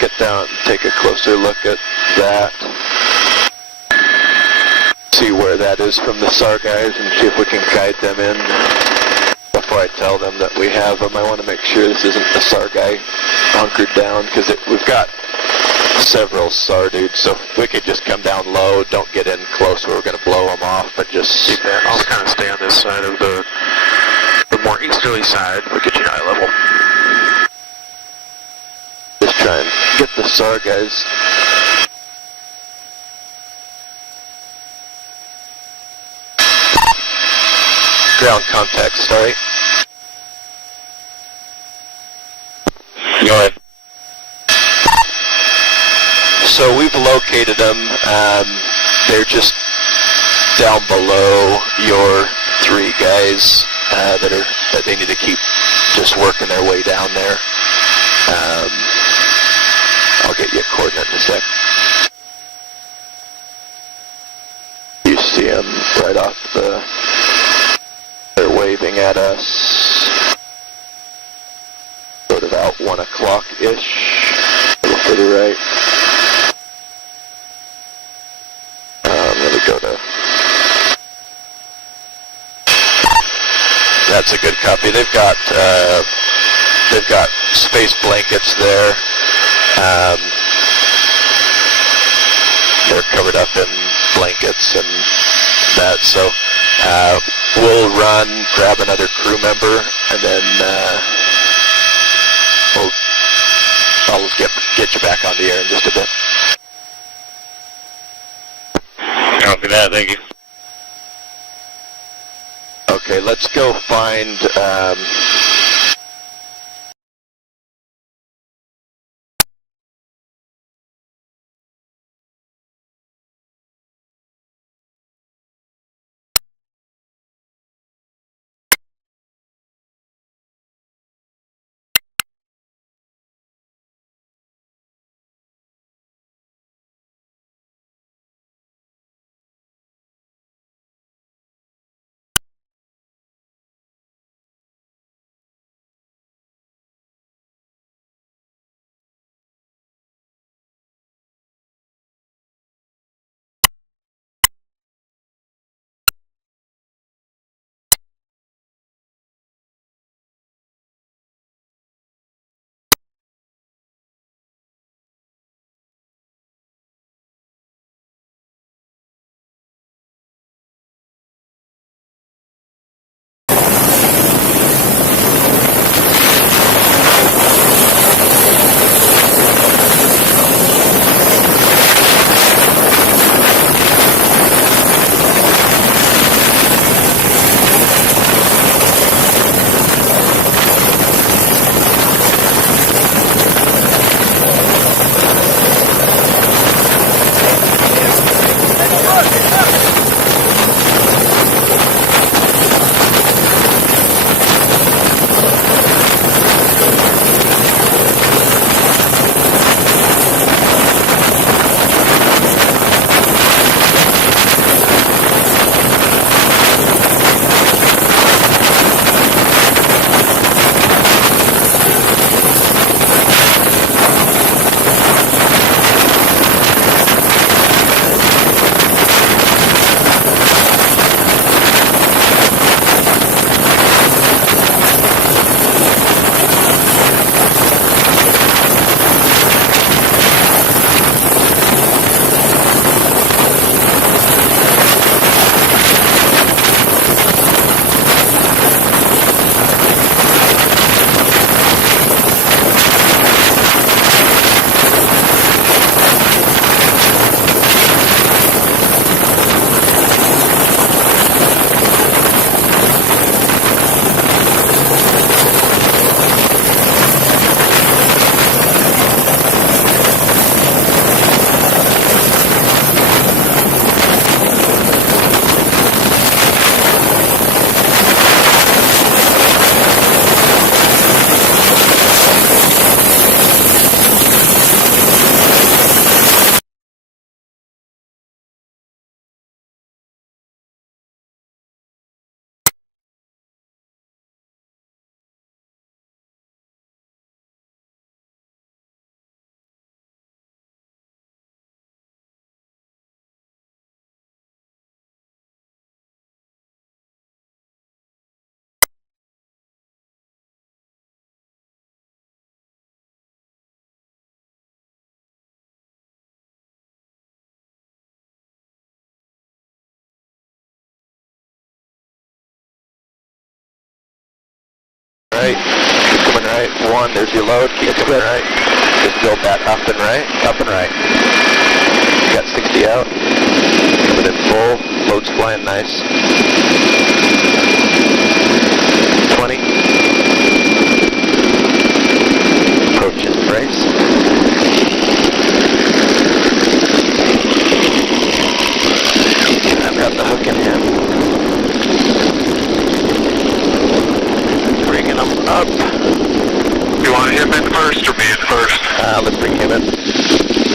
get down and take a closer look at that. See where that is from the SAR guys and see if we can guide them in. Before I tell them that we have them, I want to make sure this isn't the SAR guy hunkered down, because we've got several SAR dudes, so if we could just come down low, don't get in close where we're going to blow them off, but just... Keep that. I'll kind of stay on this side of the more easterly side. We'll get you eye level. Just try and get the SAR guys. Ground contact, sorry. Go ahead. So we've located them. They're just down below your three guys that they need to keep just working their way down there. I'll get you a coordinate in a sec. You see them right off they're waving at us. Sort of out 1 o'clock-ish. A little further right. Let me go to... That's a good copy. They've got space blankets there. They're covered up in blankets and that, so we'll run, grab another crew member, and then I'll get you back on the air in just a bit. Copy that, thank you. Okay, let's go find Right. Keep coming right. 1, there's your load. Keep coming right. Just build that up and right. Up and right. You got 60 out. Coming in full. Load's flying nice. 20. Approaching brace. I've got the hook in hand. Bringing them up. You want him in first or me in first? Let's bring him in.